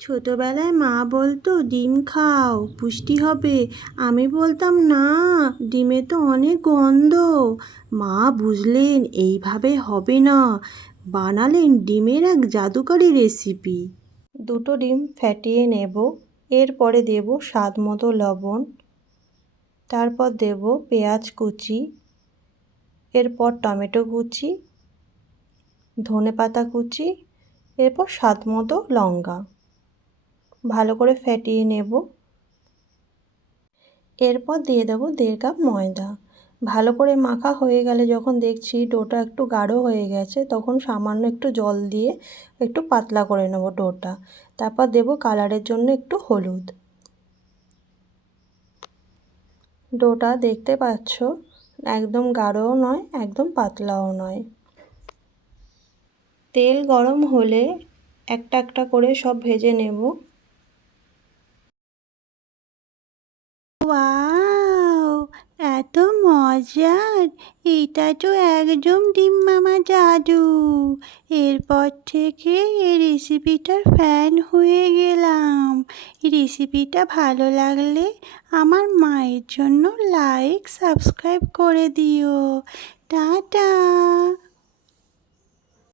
ছোটবেলায় মা বলতো ডিম খাও পুষ্টি হবে। আমি বলতাম না, ডিমে তো অনেক গন্ধ। মা বুঝলেন এইভাবে হবে না, বানালেন ডিমের এক জাদুকরি রেসিপি। দুটো ডিম ফ্যাটিয়ে নেব, এরপরে দেব স্বাদ মতো লবণ, তারপর দেব পেঁয়াজ কুচি, এরপর টমেটো কুচি, ধনেপাতা কুচি, এরপর স্বাদ মতো লঙ্কা। ভালো করে ফ্যাটিয়ে নেব। এরপর দিয়ে দেবো 1.5 কাপ ময়দা। ভালো করে মাখা হয়ে গেলে যখন দেখছি ডোটা একটু গাঢ় হয়ে গেছে, তখন সামান্য একটু জল দিয়ে একটু পাতলা করে নেব ডোটা। তারপর দেব কালারের জন্য একটু হলুদ। ডোটা দেখতে পাচ্ছ একদম গাঢ়ও নয় একদম পাতলাও নয়। তেল গরম হলে একটা একটা করে সব ভেজে নেব। ওয়াও, এত মজার! এটা তো একদম ডিম মামা জাদু। এরপর থেকে এই রেসিপিটার ফ্যান হয়ে গেলাম। রেসিপিটা ভালো লাগলে আমার মায়ের জন্য লাইক সাবস্ক্রাইব করে দিও। টাটা।